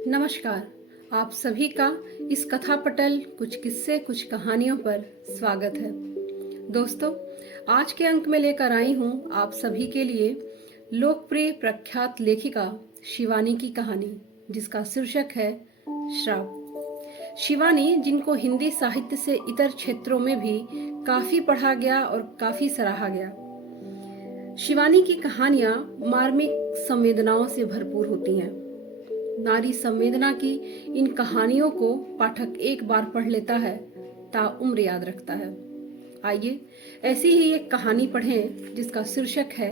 नमस्कार। आप सभी का इस कथा पटल कुछ किस्से कुछ कहानियों पर स्वागत है। दोस्तों, आज के अंक में लेकर आई हूँ आप सभी के लिए लोकप्रिय प्रख्यात लेखिका शिवानी की कहानी, जिसका शीर्षक है श्राप। शिवानी, जिनको हिंदी साहित्य से इतर क्षेत्रों में भी काफी पढ़ा गया और काफी सराहा गया। शिवानी की कहानियां मार्मिक संवेदनाओं से भरपूर होती हैं। नारी संवेदना की इन कहानियों को पाठक एक बार पढ़ लेता है, ताउम्र याद रखता है। आइए ऐसी ही एक कहानी पढ़ें जिसका शीर्षक है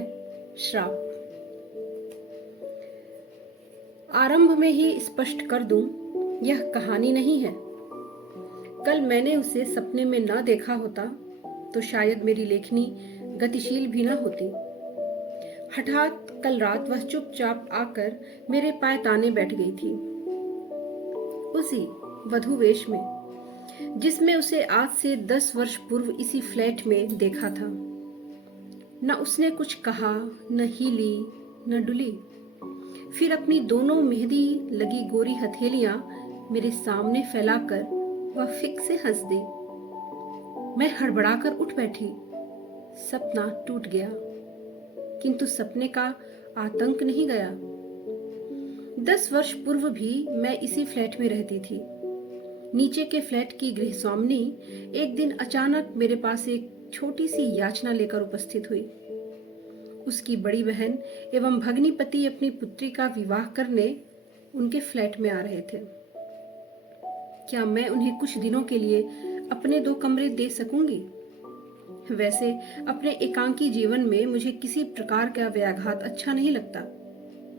श्राप। आरंभ में ही स्पष्ट कर दूं, यह कहानी नहीं है। कल मैंने उसे सपने में न देखा होता तो शायद मेरी लेखनी गतिशील भी न होती। हठात कल रात वह चुपचाप आकर मेरे पाय ताने बैठ गई थी, उसी वधू वेश में जिसमें उसे आज से 10 वर्ष पूर्व इसी फ्लैट में देखा था। न उसने कुछ कहा, न हिली, न डुली। फिर अपनी दोनों मेहंदी लगी गोरी हथेलियां मेरे सामने फैलाकर वह फिक से हंस दी। मैं हड़बड़ाकर उठ बैठी। सपना टूट गया, किंतु सपने का आतंक नहीं गया। 10 वर्ष पूर्व भी मैं इसी फ्लैट में रहती थी। नीचे के फ्लैट की गृहस्वामिनी एक दिन अचानक मेरे पास एक छोटी सी याचना लेकर उपस्थित हुई। उसकी बड़ी बहन एवं भग्नीपति अपनी पुत्री का विवाह करने उनके फ्लैट में आ रहे थे। क्या मैं उन्हें कुछ दिनों के लिए अपने 2 कमरे दे सकूंगी? वैसे अपने एकांकी जीवन में मुझे किसी प्रकार का व्याघात अच्छा नहीं लगता,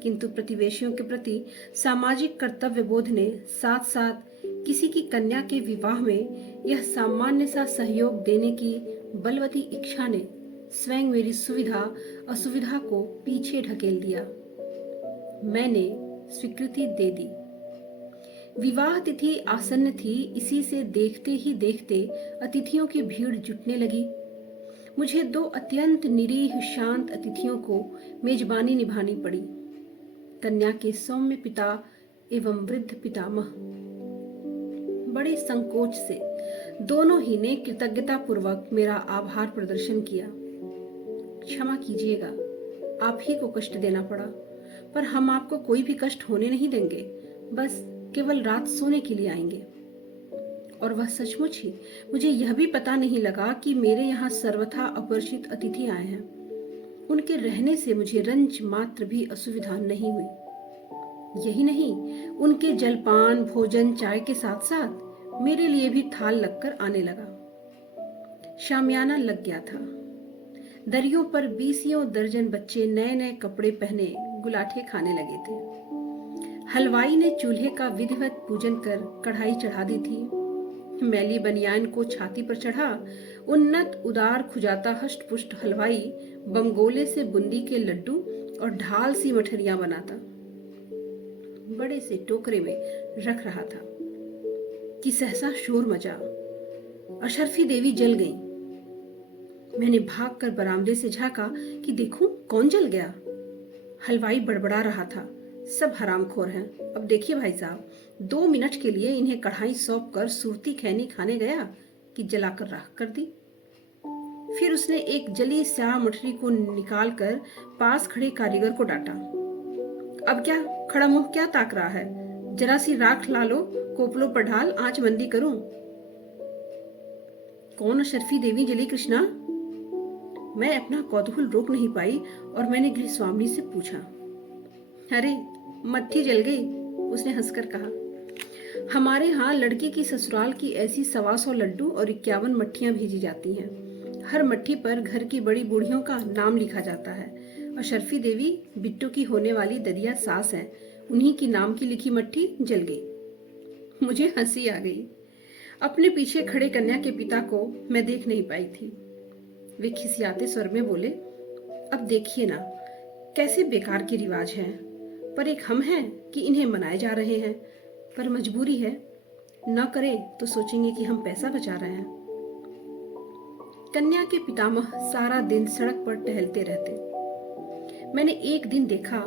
किंतु प्रतिवेशियों के प्रति सामाजिक कर्तव्य बोध ने साथ साथ किसी की कन्या के विवाह में यह सामान्य सा सहयोग देने की बलवती इच्छा ने स्वयं मेरी सुविधा असुविधा को पीछे ढकेल दिया। मैंने स्वीकृति दे दी। विवाह तिथि आसन्न थी। इसी से देखते ही देखते अतिथियों की भीड़ जुटने लगी। मुझे 2 अत्यंत निरीह शांत अतिथियों को मेजबानी निभानी पड़ी। कन्या के सौम्य पिता एवं वृद्ध पितामह। बड़े संकोच से दोनों ही ने कृतज्ञता पूर्वक मेरा आभार प्रदर्शन किया। क्षमा कीजिएगा, आप ही को कष्ट देना पड़ा, पर हम आपको कोई भी कष्ट होने नहीं देंगे, बस केवल रात सोने के लिए आएंगे। और वह सचमुच ही मुझे यह भी पता नहीं लगा कि मेरे यहाँ सर्वथा अपरिचित अतिथि आए हैं। उनके रहने से मुझे रंज मात्र भी असुविधा नहीं हुई। यही नहीं, उनके जलपान भोजन चाय के साथ साथ मेरे लिए भी थाल लगकर आने लगा। शामियाना लग गया था। दरियों पर 20 दर्जन बच्चे नए नए कपड़े पहने गुलाठे खाने लगे थे। हलवाई ने चूल्हे का विधिवत पूजन कर कढ़ाई चढ़ा दी थी। मैली बनियान को छाती पर चढ़ा उन्नत उदार खुजाता हष्ट पुष्ट हलवाई बंगोले से बूंदी के लड्डू और ढाल सी मठरियां बनाता बड़े से टोकरे में रख रहा था कि सहसा शोर मचा। अशरफी देवी जल गई। मैंने भागकर बरामदे से झांका कि देखूं कौन जल गया। हलवाई बड़बड़ा रहा था, सब हरामखोर हैं। अब देखिए भाई साहब, 2 मिनट के लिए इन्हें कढ़ाई सौंप कर सूरती खैनी खाने गया कि जलाकर राख कर दी। फिर उसने एक जली स्याह मठरी को निकालकर पास खड़े कारीगर को डांटा। अब क्या खड़ा मुंह क्या ताक रहा है? जरा सी राख ला लो, कोपलों पर ढाल, आंच मंदी करूं। कौन अशरफी देवी जली कृष्णा? मैं अपना कौतूहल रोक नहीं पाई और मैंने गृहस्वामिनी से पूछा। अरे मट्ठी जल गई, उसने हंसकर कहा। हमारे यहाँ लड़की की ससुराल की ऐसी 125 लड्डू और 51 मट्ठियां भेजी जाती हैं। हर मट्ठी पर घर की बड़ी बूढ़ियों का नाम लिखा जाता है। अशरफी देवी बिट्टू की होने वाली ददिया सास हैं, उन्हीं की नाम की लिखी मट्ठी जल गई। मुझे हंसी आ गई। अपने पीछे खड़े कन्या के पिता को मैं देख नहीं पाई थी। वे खिसियाते स्वर में बोले, अब देखिए ना, कैसे बेकार के रिवाज हैं, पर एक हम हैं कि इन्हें मनाए जा रहे हैं, पर मजबूरी है। न करें तो सोचेंगे कि हम पैसा बचा रहे हैं। कन्या के पितामह सारा दिन सड़क पर टहलते रहते। मैंने एक दिन देखा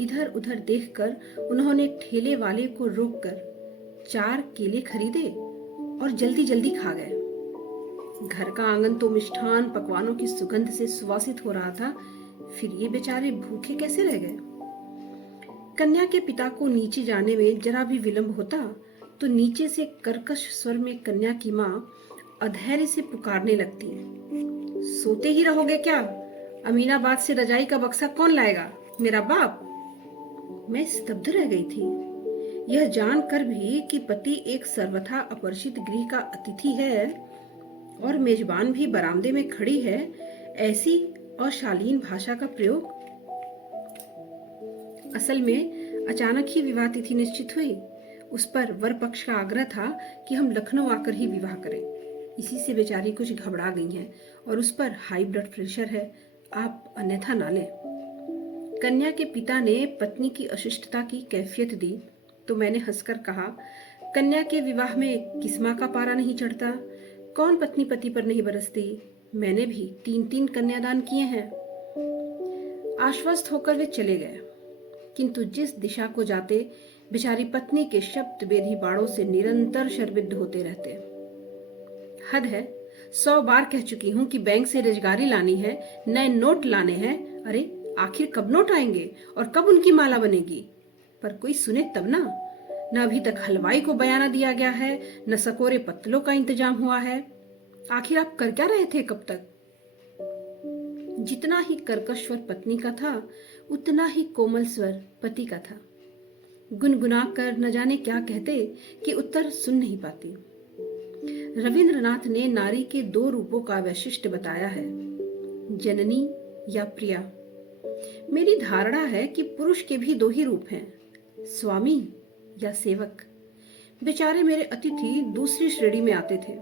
इधर उधर देखकर उन्होंने एक ठेले वाले को रोककर 4 केले खरीदे और जल्दी जल्दी खा गए। घर का आंगन तो मिष्ठान पकवानों की सुगंध से सुवासित हो रहा था, फिर ये बेचारे भूखे कैसे रह गए? कन्या के पिता को नीचे जाने में जरा भी विलंब होता तो नीचे से कर्कश स्वर में कन्या की माँ अधैर्य से पुकारने लगती, सोते ही रहोगे क्या? अमीनाबाद से रजाई का बक्सा कौन लाएगा? मेरा बाप। मैं स्तब्ध रह गई थी। यह जानकर भी कि पति एक सर्वथा अपरिचित गृह का अतिथि है और मेजबान भी बरामदे में खड़ी है, ऐसी अशालीन भाषा का प्रयोग। असल में अचानक ही विवाह तिथि निश्चित हुई। उस पर वर पक्ष का आग्रह था कि हम लखनऊ आकर ही विवाह करें। इसी से बेचारी कुछ घबरा गई हैं और उस पर हाई ब्लड प्रेशर है, आप अन्यथा ना लें। कन्या के पिता ने पत्नी की अशिष्टता की कैफियत दी तो मैंने हंसकर कहा, कन्या के विवाह में किस माँ का पारा नहीं चढ़ता? कौन पत्नी पति पर नहीं बरसती? मैंने भी 3-3 कन्यादान किए हैं। आश्वस्त होकर वे चले गए, किंतु जिस दिशा को जाते बेचारी पत्नी के शब्द बेधी बाड़ों से निरंतर शर्मिंद होते रहते। हद है, 100 बार कह चुकी हूं कि बैंक से रोजगारी लानी है, नए नोट लाने हैं। अरे आखिर कब नोट आएंगे और कब उनकी माला बनेगी? पर कोई सुने तब ना। न अभी तक हलवाई को बयाना दिया गया है, न सकोरे पत्तलों का इंतजाम हुआ है। आखिर आप कर क्या रहे थे कब तक? जितना ही कर्कश स्वर पत्नी का था, उतना ही कोमल स्वर पति का था। गुनगुना कर न जाने क्या कहते कि उत्तर सुन नहीं पाती। रविंद्रनाथ ने नारी के 2 रूपों का वैशिष्ट्य बताया है, जननी या प्रिया। मेरी धारणा है कि पुरुष के भी 2 ही रूप हैं, स्वामी या सेवक। बेचारे मेरे अतिथि दूसरी श्रेणी में आते थे।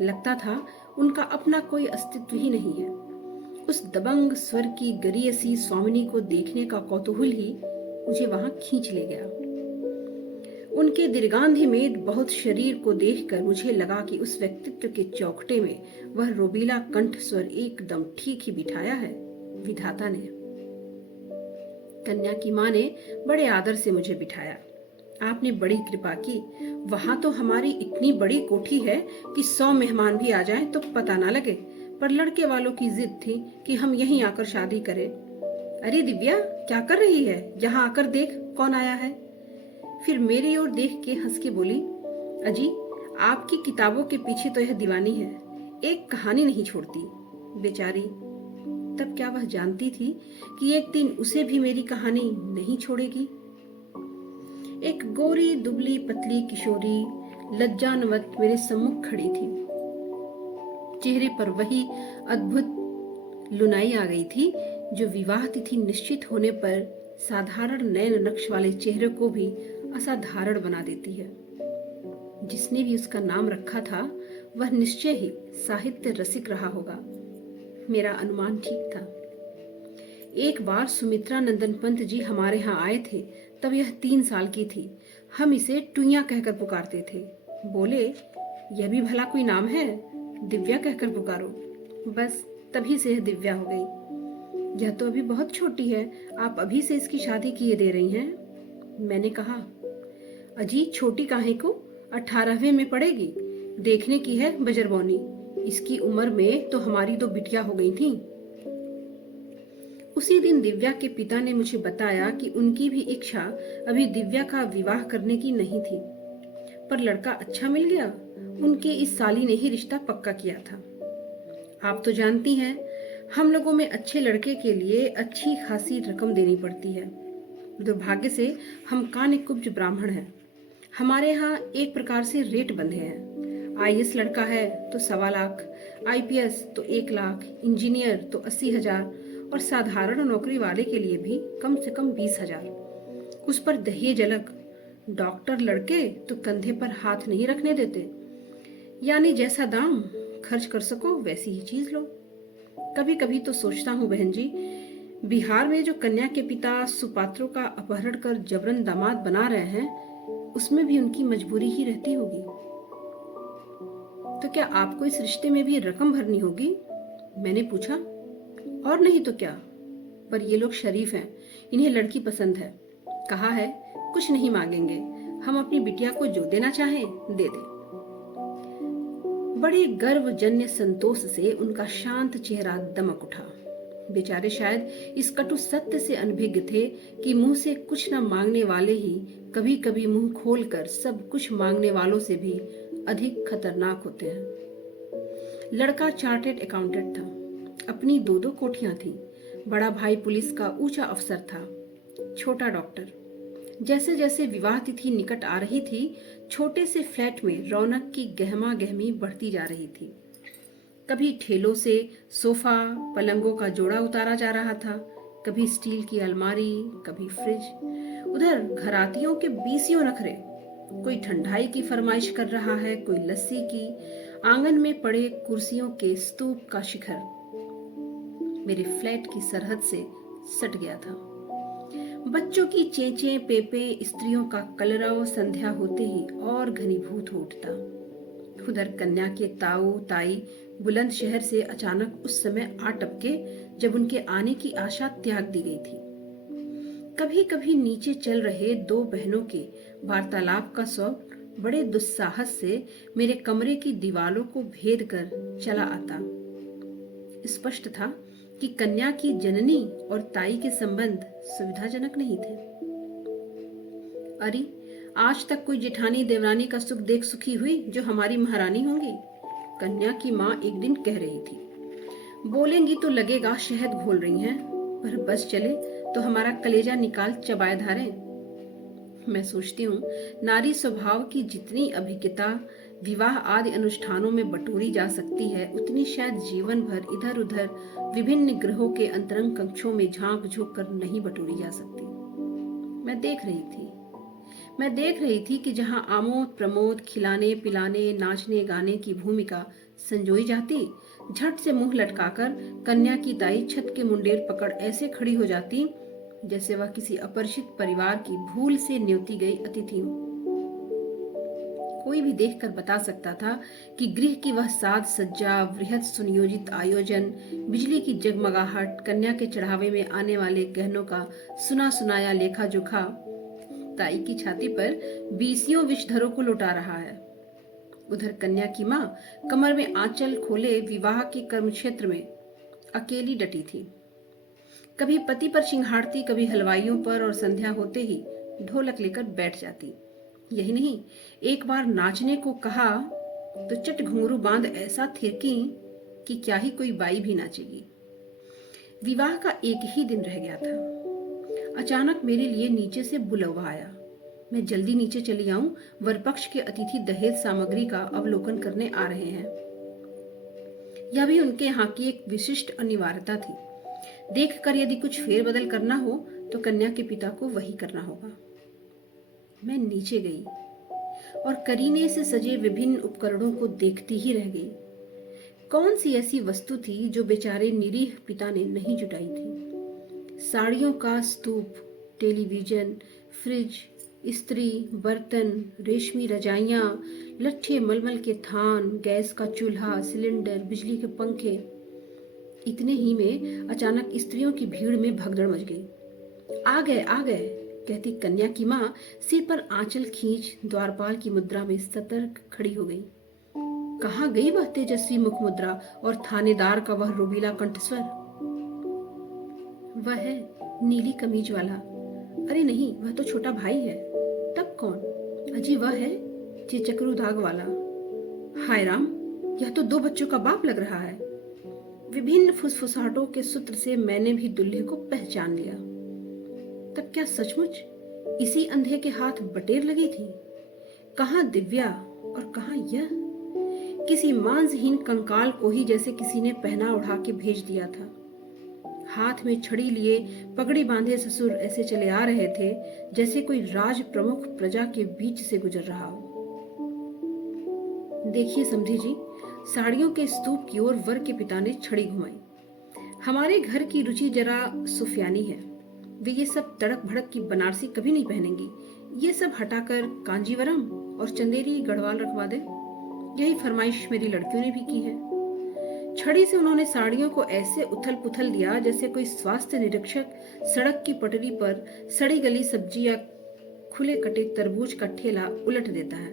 लगता था उनका अपना कोई अस्तित्व ही नहीं है। उस दबंग स्वर की गरीयसी स्वामिनी को देखने का कौतूहल ही मुझे वहां खींच ले गया। उनके दीर्घांधी में बहुत शरीर को देखकर मुझे लगा कि उस व्यक्तित्व के चौखटे में वह रोबीला कंठ स्वर एकदम ठीक ही बिठाया है विधाता ने। कन्या की माँ ने बड़े आदर से मुझे बिठाया। आपने बड़ी कृपा की। वहां तो हमारी इतनी बड़ी कोठी है कि 100 मेहमान भी आ जाएं तो पता ना लगे, पर लड़के वालों की जिद थी कि हम यहीं आकर शादी करें। अरे दिव्या, क्या कर रही है? यहाँ आकर देख कौन आया है। फिर मेरी ओर देख के हंस के बोली, अजी आपकी किताबों के पीछे तो यह दीवानी है, एक कहानी नहीं छोड़ती। बेचारी, तब क्या वह जानती थी कि एक दिन उसे भी मेरी कहानी नहीं छोड़ेगी। एक गोरी दुबली पतली किशोरी लज्जानवत मेरे सम्मुख खड़ी थी। चेहरे पर वही अद्भुत लुनाई आ गई थी जो विवाह तिथि निश्चित होने पर साधारण नयन नक्श वाले चेहरे को भी असाधारण बना देती है। जिसने भी उसका नाम रखा था वह निश्चय ही साहित्य रसिक रहा होगा। मेरा अनुमान ठीक था। एक बार सुमित्रा नंदन पंत जी हमारे यहाँ आए थे, तब यह 3 साल की थी। हम इसे टुइया कहकर पुकारते थे। बोले, यह भी भला कोई नाम है? दिव्या कहकर पुकारो। बस तभी से यह दिव्या हो गई। यह तो अभी बहुत छोटी है, आप अभी से इसकी शादी किए दे रही हैं। मैंने कहा, अजी छोटी काहे को, 18वें में पड़ेगी, देखने की है बजरबौनी। इसकी उम्र में तो हमारी 2 बिटिया हो गई थीं। उसी दिन दिव्या के पिता ने मुझे बताया कि उनकी भी इच्छा अभी दिव्या का विवाह करने की नहीं थी, पर लड़का अच्छा मिल गया। उनके इस साली ने ही रिश्ता पक्का किया था। आप तो जानती हैं, हम लोगों में अच्छे लड़के के लिए अच्छी खासी रकम देनी पड़ती है। दुर्भाग्य से हम कान्यकुब्ज ब्राह्मण हैं। हमारे यहाँ एक प्रकार से रेट बंधे हैं। आईएएस लड़का है तो 1.25 लाख, आईपीएस तो 1 लाख, इंजीनियर तो 80,000 और साधारण नौकरी वाले के लिए भी कम से कम 20,000। उस पर दहेज अलग। डॉक्टर लड़के तो कंधे पर हाथ नहीं रखने देते, यानी जैसा दाम खर्च कर सको वैसी ही चीज लो। कभी कभी तो सोचता हूँ बहन जी, बिहार में जो कन्या के पिता सुपात्रों का अपहरण कर जबरन दामाद बना रहे हैं, उसमें भी उनकी मजबूरी ही रहती होगी। तो क्या आपको इस रिश्ते में भी रकम भरनी होगी? मैंने पूछा। और नहीं तो क्या, पर ये लोग शरीफ हैं, इन्हें लड़की पसंद है। कहा है कुछ नहीं मांगेंगे, हम अपनी बिटिया को जो देना चाहें दे दें। बड़े गर्वजन्य संतोष से उनका शांत चेहरा दमक उठा। बेचारे शायद इस कटु सत्य से अनभिज्ञ थे कि मुंह से कुछ न मांगने वाले ही कभी कभी मुंह खोलकर सब कुछ मांगने वालों से भी अधिक खतरनाक होते हैं। लड़का चार्टेड अकाउंटेंट था, अपनी दो दो कोठियां थी। बड़ा भाई पुलिस का ऊंचा अफसर था, छोटा डॉक्टर। जैसे जैसे विवाह तिथि निकट आ रही थी, छोटे से फ्लैट में रौनक की गहमा गहमी बढ़ती जा रही थी। कभी ठेलों से सोफा पलंगों का जोड़ा उतारा जा रहा था, कभी स्टील की अलमारी, कभी फ्रिज। उधर घरातियों के बीसियों नखरे, कोई ठंडाई की फरमाइश कर रहा है, कोई लस्सी की। आंगन में पड़े कुर्सियों के स्तूप का शिखर मेरे फ्लैट की सरहद से सट गया था। बच्चों की चेंचे पेपे, स्त्रियों का कलरव संध्या होते ही और घनीभूत हो उठता। उधर कन्या के ताऊ ताई बुलंद शहर से अचानक उस समय आ टपके जब उनके आने की आशा त्याग दी गई थी। कभी कभी नीचे चल रहे दो बहनों के वार्तालाप का स्वर बड़े दुस्साहस से मेरे कमरे की दीवारों को भेद कर चला आता। स्पष्ट था कि कन्या की जननी और ताई के संबंध सुविधाजनक नहीं थे। अरे आज तक कोई जेठानी देवरानी का सुख देख सुखी हुई जो हमारी महारानी होंगी? कन्या की माँ एक दिन कह रही थी। बोलेंगी तो लगेगा शहद घोल रही हैं, पर बस चले तो हमारा कलेजा निकाल चबाए धारें। मैं सोचती हूँ नारी स्वभाव की जितनी अभिज्ञता विवाह आदि अनुष्ठानों में बटोरी जा सकती है, उतनी शायद जीवन भर इधर उधर विभिन्न ग्रहों के अंतरंग कक्षों में झांक झोंक कर नहीं बटोरी जा सकती। मैं देख रही थी कि जहां आमोद प्रमोद, खिलाने पिलाने, नाचने गाने की भूमिका संजोई जाती, झट से मुंह लटकाकर कन्या की ताई छत के मुंडेर पकड़ ऐसे खड़ी हो जाती जैसे वह किसी अपरिचित परिवार की भूल से न्योती गई अतिथि हो। कोई भी देखकर बता सकता था कि गृह की वह साज सज्जा, वृहद सुनियोजित आयोजन, बिजली की जगमगाहट, कन्या के चढ़ावे में आने वाले गहनों का सुना सुनाया लेखा जोखा ताई की छाती पर बीसियों विषधरों को लौटा रहा है। उधर कन्या की माँ कमर में आंचल खोले विवाह के कर्म क्षेत्र में अकेली डटी थी। कभी पति पर चिंघाड़ती, कभी हलवाइयों पर, और संध्या होते ही ढोलक लेकर बैठ जाती। यही नहीं, एक बार नाचने को कहा तो चट घुंघरू बांध ऐसा थिरकी कि क्या ही कोई बाई भी नाचेगी। विवाह का एक ही दिन रह गया था। अचानक मेरे लिए नीचे से बुलवा आया। मैं जल्दी नीचे चली आऊं, वरपक्ष के अतिथि दहेज सामग्री का अवलोकन करने आ रहे हैं। यह भी उनके यहाँ की एक विशिष्ट अनिवार्यता थी। देखकर यदि कुछ फेरबदल करना हो तो कन्या के पिता को वही करना होगा। मैं नीचे गई और करीने से सजे विभिन्न उपकरणों को देखती ही रह गई। कौन सी ऐसी वस्तु थी जो बेचारे निरीह पिता ने नहीं जुटाई थी? साड़ियों का स्तूप, टेलीविजन, फ्रिज, इस्त्री, बर्तन, रेशमी रजाइयां, लट्ठे मलमल के थान, गैस का चूल्हा, सिलेंडर, बिजली के पंखे। इतने ही में अचानक स्त्रियों की भीड़ में भगदड़ मच गई। आ गए कहती कन्या की माँ सिर पर आंचल खींच द्वारपाल की मुद्रा में सतर्क खड़ी हो गई। कहाँ गई वह तेजस्वी मुख मुद्रा और थानेदार का वह रोबीला कंठस्वर? वह है नीली कमीज वाला। अरे नहीं, वह तो छोटा भाई है। तब कौन? अजी वह है चिचकरू दाग वाला। हाय राम, यह तो 2 बच्चों का बाप लग रहा है। विभिन्न फुसफुसाहटों के सूत्र से मैंने भी दुल्हे को पहचान लिया। तब क्या सचमुच इसी अंधे के हाथ बटेर लगी थी? कहाँ दिव्या और कहाँ यह? किसी मांसहीन कंकाल को ही जैसे किसी ने पहना उड़ा के भेज दिया था। हाथ में छड़ी लिए पगड़ी बांधे ससुर ऐसे चले आ रहे थे जैसे कोई राज प्रमुख प्रजा के बीच से गुजर रहा हो। देखिए समझी जी, साड़ियों के स्तूप की ओर वर के पिता ने छड़ी घुमाई। हमारे घर की रुचि जरा सुफियानी है। वे ये सब तड़क भड़क की बनारसी कभी नहीं पहनेंगी। ये सब हटाकर कांजीवरम और चंदेरी गढ़वाल रखवा दे। यही फरमाइश मेरी लड़कियों ने भी की है। छड़ी से उन्होंने साड़ियों को ऐसे उथल पुथल दिया जैसे कोई स्वास्थ्य निरीक्षक सड़क की पटरी पर सड़ी गली सब्जी या खुले कटे तरबूज का ठेला उलट देता है।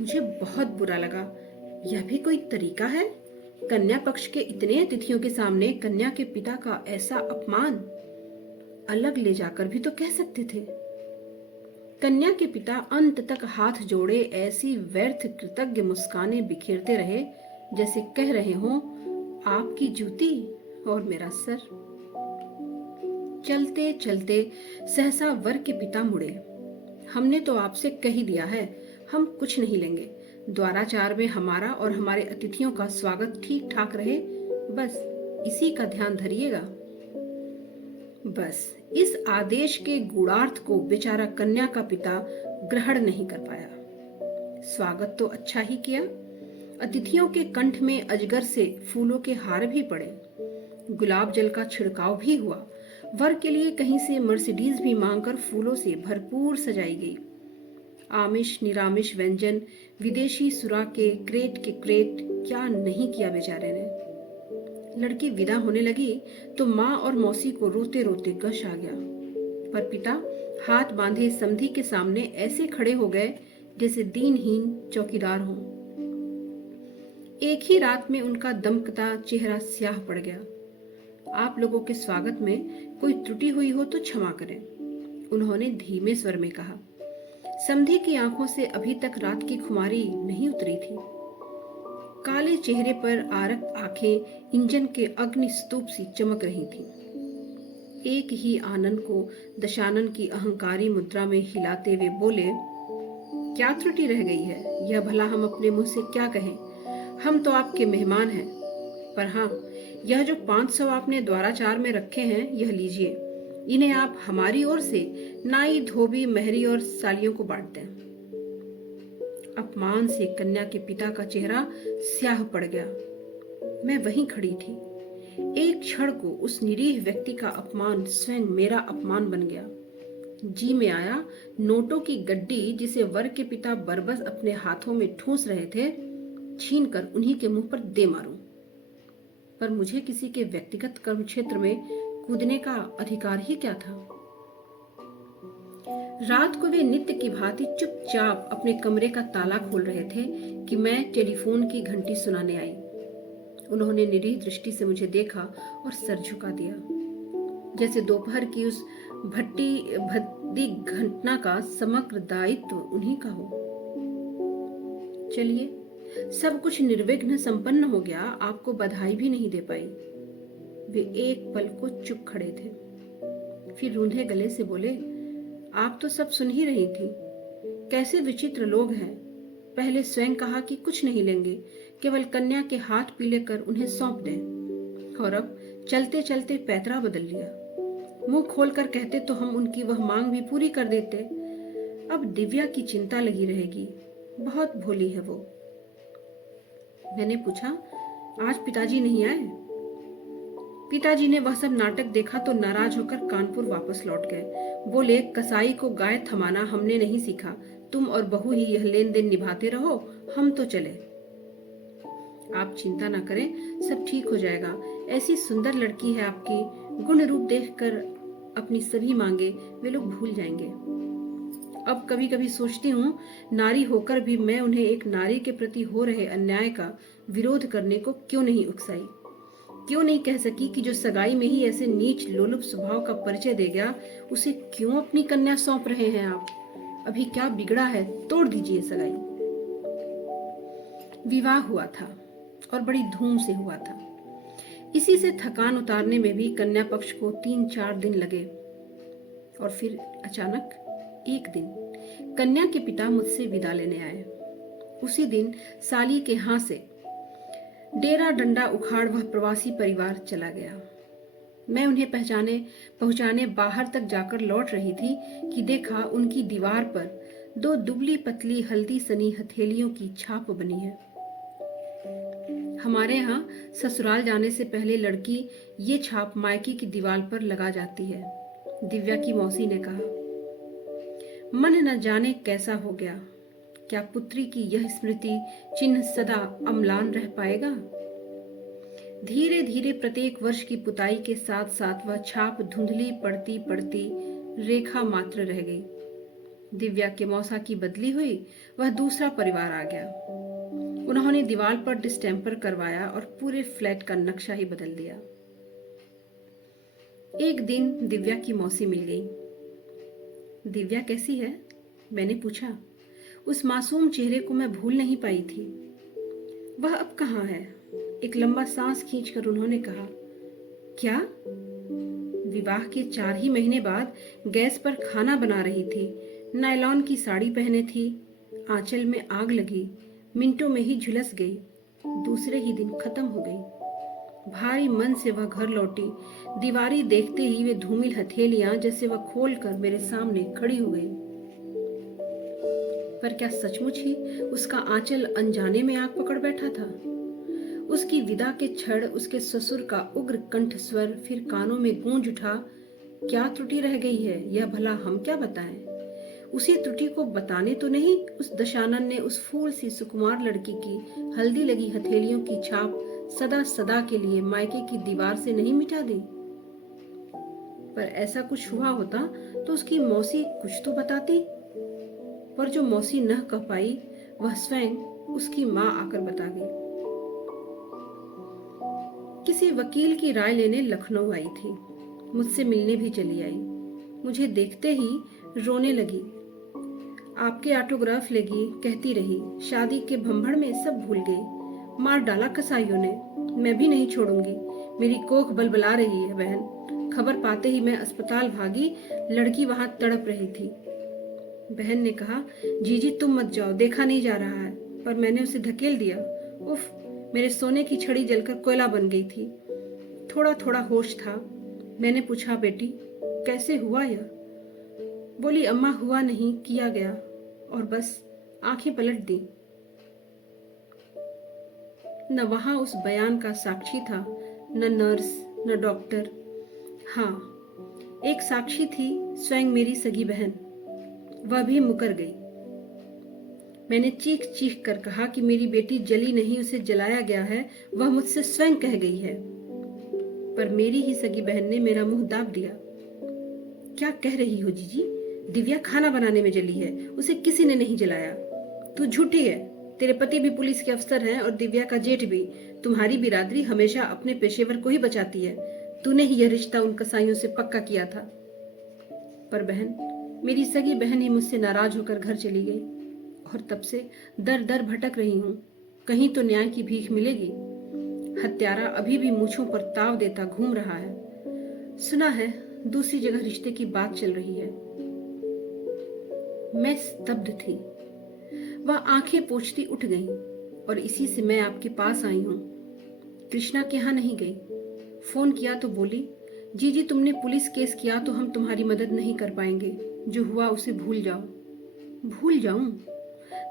मुझे बहुत बुरा लगा। यह भी कोई तरीका है? कन्या पक्ष के इतने अतिथियों के सामने कन्या के पिता का ऐसा अपमान? अलग ले जाकर भी तो कह सकते थे। कन्या के पिता अंत तक हाथ जोड़े ऐसी व्यर्थ कृतज्ञ मुस्कानें बिखेरते रहे जैसे कह रहे हों, आपकी जूती और मेरा सर। चलते चलते सहसा वर के पिता मुड़े। हमने तो आपसे कह ही दिया है, हम कुछ नहीं लेंगे। द्वाराचार में हमारा और हमारे अतिथियों का स्वागत ठीक ठाक रहे, बस इसी का ध्यान धरिएगा। बस इस आदेश के गूढ़ार्थ को बेचारा कन्या का पिता ग्रहण नहीं कर पाया। स्वागत तो अच्छा ही किया। अतिथियों के कंठ में अजगर से फूलों के हार भी पड़े, गुलाब जल का छिड़काव भी हुआ। वर के लिए कहीं से मर्सिडीज भी मांगकर फूलों से भरपूर सजाई गई। आमिष निरामिष व्यंजन, विदेशी सुरा के क्रेट क्या नहीं किया बेचारे ने। लड़की विदा होने लगी तो माँ और मौसी को रोते रोते गश आ गया, पर पिता हाथ बांधे समधी के सामने ऐसे खड़े हो गए जैसे दीनहीन चौकीदार हों। एक ही रात में उनका दमकता चेहरा स्याह पड़ गया। आप लोगों के स्वागत में कोई त्रुटि हुई हो तो क्षमा करें, उन्होंने धीमे स्वर में कहा। समधी की आंखों से अभी तक रात की खुमारी नहीं उतरी थी। काले चेहरे पर आरक्त आंखें इंजन के अग्नि स्तूप सी चमक रही थीं। एक ही आनंद को दशानन की अहंकारी मुद्रा में हिलाते हुए बोले, क्या त्रुटि रह गई है? यह भला हम अपने मुंह से क्या कहें? हम तो आपके मेहमान हैं। पर हाँ, यह जो 500 आपने द्वाराचार में रखे हैं, यह लीजिए। इन्हें आप हमारी ओर से नाई धोबी महरी और सालियों को बांट दें। अपमान से कन्या के पिता का चेहरा स्याह पड़ गया। मैं वहीं खड़ी थी। एक क्षण को उस निरीह व्यक्ति का अपमान स्वयं मेरा अपमान बन गया। जी में आया नोटों की गड्डी जिसे वर के पिता बरबस अपने हाथों में ठूंस रहे थे, छीनकर उन्हीं के मुंह पर दे मारूं। पर मुझे किसी के व्यक्तिगत कर्म क्षेत्र में कूदने का अधिकार ही क्या था? रात को वे नित्य की भांति चुपचाप अपने कमरे का ताला खोल रहे थे कि मैं टेलीफोन की घंटी सुनाने आई। उन्होंने निरीह दृष्टि से मुझे देखा और सर झुका दिया, जैसे दोपहर की उस भद्दी घटना का समग्र दायित्व उन्हीं का हो। चलिए, सब कुछ निर्विघ्न संपन्न हो गया। आपको बधाई भी नहीं दे पाई। वे एक पल को चुप खड़े थे, फिर रूंधे गले से बोले, आप तो सब सुन ही रही थी। कैसे विचित्र लोग हैं। पहले स्वयं कहा कि कुछ नहीं लेंगे, केवल कन्या के हाथ पीले कर उन्हें सौंप दें, और अब चलते चलते पैतरा बदल लिया। मुंह खोलकर कहते तो हम उनकी वह मांग भी पूरी कर देते। अब दिव्या की चिंता लगी रहेगी, बहुत भोली है वो। मैंने पूछा, आज पिताजी नहीं आए? पिताजी ने वह सब नाटक देखा तो नाराज होकर कानपुर वापस लौट गए। बोले, कसाई को गाय थमाना हमने नहीं सीखा, तुम और बहू ही यह लेन देन निभाते रहो, हम तो चले। आप चिंता ना करें, सब ठीक हो जाएगा। ऐसी सुंदर लड़की है आपकी, गुण रूप देखकर अपनी सभी मांगे वे लोग भूल जाएंगे। अब कभी कभी सोचती हूँ, नारी होकर भी मैं उन्हें एक नारी के प्रति हो रहे अन्याय का विरोध करने को क्यों नहीं उकसाई। क्यों नहीं कह सकी कि जो सगाई में ही ऐसे नीच लोलुप स्वभाव का परिचय दे गया, उसे क्यों अपनी कन्या सौंप रहे हैं आप? अभी क्या बिगड़ा है, तोड़ दीजिए सगाई। विवाह हुआ था और बड़ी धूम से हुआ था। इसी से थकान उतारने में भी कन्या पक्ष को 3-4 दिन लगे। और फिर अचानक एक दिन कन्या के पिता मुझसे विदा लेने आए। उसी दिन साली के हाथ से डेरा डंडा उखाड़ वह प्रवासी परिवार चला गया। मैं उन्हें पहुंचाने बाहर तक जाकर लौट रही थी कि देखा उनकी दीवार पर 2 दुबली पतली हल्दी सनी हथेलियों की छाप बनी है। हमारे यहाँ ससुराल जाने से पहले लड़की ये छाप मायके की दीवार पर लगा जाती है, दिव्या की मौसी ने कहा। मन न जाने कैसा हो गया। क्या पुत्री की यह स्मृति चिन्ह सदा अम्लान रह पाएगा? धीरे धीरे प्रत्येक वर्ष की पुताई के साथ साथ वह छाप धुंधली पड़ती पड़ती रेखा मात्र रह गई। दिव्या के मौसा की बदली हुई, वह दूसरा परिवार आ गया। उन्होंने दीवार पर डिस्टेम्पर करवाया और पूरे फ्लैट का नक्शा ही बदल दिया। एक दिन दिव्या की मौसी मिल गई। दिव्या कैसी है? मैंने पूछा। उस मासूम चेहरे को मैं भूल नहीं पाई थी। वह अब कहाँ है? एक लंबा सांस खींचकर उन्होंने कहा, क्या? विवाह के 4 ही महीने बाद गैस पर खाना बना रही थी, नायलॉन की साड़ी पहने थी, आंचल में आग लगी, मिनटों में ही झुलस गई, दूसरे ही दिन खत्म हो गई। भारी मन से वह घर लौटी। दीवारी देखते ही वे धूमिल हथेलियां जैसे वह खोलकर मेरे सामने खड़ी हो गई। पर क्या सचमुच ही उसका आंचल अनजाने में आग पकड़ बैठा था? उसकी विदा के क्षण उसके ससुर का उग्र कंठ स्वर फिर कानों में गूंज उठा। क्या त्रुटि रह गई है, यह भला हम क्या बताएं? उसी त्रुटि को बताने तो नहीं उस दशानन ने उस फूल सी सुकुमार लड़की की हल्दी लगी हथेलियों की छाप सदा सदा के लिए मायके की दीवार से नहीं मिटा दी? पर ऐसा कुछ हुआ होता तो उसकी मौसी कुछ तो बताती। पर जो मौसी न कह पाई, वह स्वयं उसकी मां आकर बता गई। किसी वकील की राय लेने लखनऊ आई थी। मुझसे मिलने भी चली आई। मुझे देखते ही रोने लगी। आपके ऑटोग्राफ लेगी कहती रही। शादी के भंभड़ में सब भूल गई। मार डाला कसाईयों ने। मैं भी नहीं छोड़ूंगी। मेरी कोख बलबला रही है बहन। खबर पाते ही मैं अस्पताल भागी। लड़की वहां तड़प रही थी। बहन ने कहा, जीजी तुम मत जाओ, देखा नहीं जा रहा है। पर मैंने उसे धकेल दिया। उफ, मेरे सोने की छड़ी जलकर कोयला बन गई थी। थोड़ा थोड़ा होश था। मैंने पूछा, बेटी कैसे हुआ यह? बोली, अम्मा हुआ नहीं, किया गया। और बस आंखें पलट दी। न वहां उस बयान का साक्षी था, न नर्स, न डॉक्टर। हाँ, एक साक्षी थी, स्वयं मेरी सगी बहन। वह भी मुकर गई। मैंने चीख चीख कर कहा कि मेरी बेटी जली नहीं, उसे जलाया गया है। वह मुझसे स्वयं कह गई है। पर मेरी ही सगी बहन ने मेरा मुंह दाब दिया। क्या कह रही हो जीजी? दिव्या खाना बनाने में जली है, उसे किसी ने नहीं जलाया। तू झूठी है। तेरे पति भी पुलिस के अफसर हैं और दिव्या का जेठ भी। तुम्हारी बिरादरी हमेशा अपने पेशेवर को ही बचाती है। तूने ही यह रिश्ता उन कसाईयों से पक्का किया था। पर बहन, मेरी सगी बहन ही मुझसे नाराज होकर घर चली गई और तब से दर दर भटक रही हूं। कहीं तो न्याय की भीख मिलेगी। हत्यारा अभी भी मूंछों पर ताव देता घूम रहा है। सुना है दूसरी जगह रिश्ते की बात चल रही है। मैं स्तब्ध थी। वह आंखें पोंछती उठ गई। और इसी से मैं आपके पास आई हूं। कृष्णा के यहाँ नहीं गई। फोन किया तो बोली, जीजी तुमने पुलिस केस किया तो हम तुम्हारी मदद नहीं कर पाएंगे। जो हुआ उसे भूल जाओ। भूल जाऊं?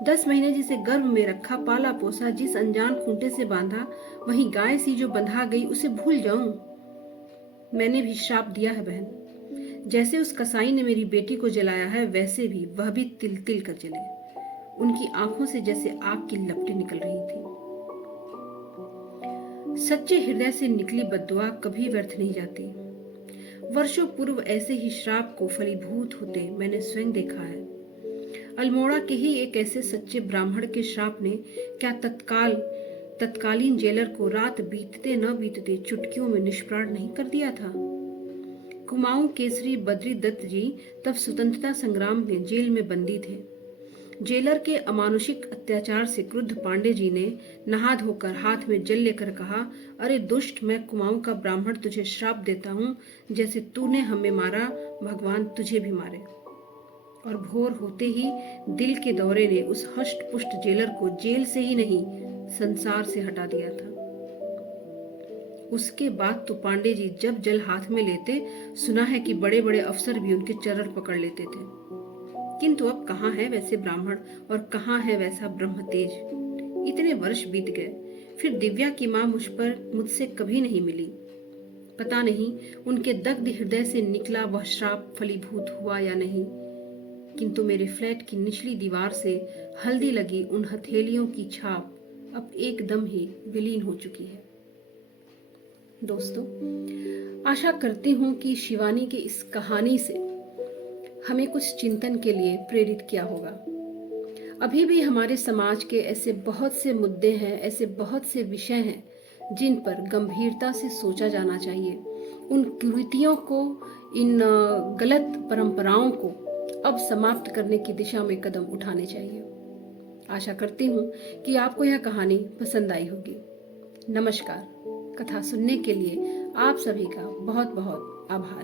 10 महीने जिसे गर्भ में रखा, पाला पोसा, जिस अनजान खूंटे से बांधा, वही गाय सी जो बंधा गई, उसे भूल जाऊं? मैंने भी श्राप दिया है बहन। जैसे उस कसाई ने मेरी बेटी को जलाया है, वैसे भी वह भी तिल तिल कर जले। उनकी आंखों से जैसे आग की लपटें निकल रही थी। सच्चे हृदय से निकली बद्दुआ कभी व्यर्थ नहीं जाती। वर्षों पूर्व ऐसे ही श्राप को फलीभूत होते मैंने स्वयं देखा है। अल्मोड़ा के ही एक ऐसे सच्चे ब्राह्मण के श्राप ने क्या तत्कालीन जेलर को रात बीतते न बीतते चुटकियों में निष्प्राण नहीं कर दिया था। कुमाऊं केसरी बद्री दत्त जी तब स्वतंत्रता संग्राम में जेल में बंदी थे। जेलर के अमानुषिक अत्याचार से क्रुद्ध पांडे जी ने नहा धोकर हाथ में जल लेकर कहा, अरे दुष्ट, मैं कुमाऊं का ब्राह्मण तुझे श्राप देता हूँ, जैसे तूने हमें मारा, भगवान तुझे भी मारे। और भोर होते ही दिल के दौरे ने उस हष्ट पुष्ट जेलर को जेल से ही नहीं, संसार से हटा दिया था। उसके बाद तो पांडे जी जब जल हाथ में लेते, सुना है कि बड़े बड़े अफसर भी उनके चरण पकड़ लेते थे। किंतु अब कहाँ है वैसे ब्राह्मण और कहाँ है वैसा ब्रह्म तेज। इतने वर्ष बीत गए, फिर दिव्या की माँ मुझसे कभी नहीं मिली। पता नहीं उनके दग्ध हृदय से निकला वह श्राप फलीभूत हुआ या नहीं, किंतु मेरे फ्लैट की निचली दीवार से हल्दी लगी उन हथेलियों की छाप अब एकदम ही विलीन हो चुकी है। दोस्तों, आशा करती हूँ कि शिवानी की इस कहानी से हमें कुछ चिंतन के लिए प्रेरित किया होगा। अभी भी हमारे समाज के ऐसे बहुत से मुद्दे हैं, ऐसे बहुत से विषय हैं जिन पर गंभीरता से सोचा जाना चाहिए। उन कुरीतियों को, इन गलत परंपराओं को अब समाप्त करने की दिशा में कदम उठाने चाहिए। आशा करती हूँ कि आपको यह कहानी पसंद आई होगी। नमस्कार। कथा सुनने के लिए आप सभी का बहुत बहुत आभार।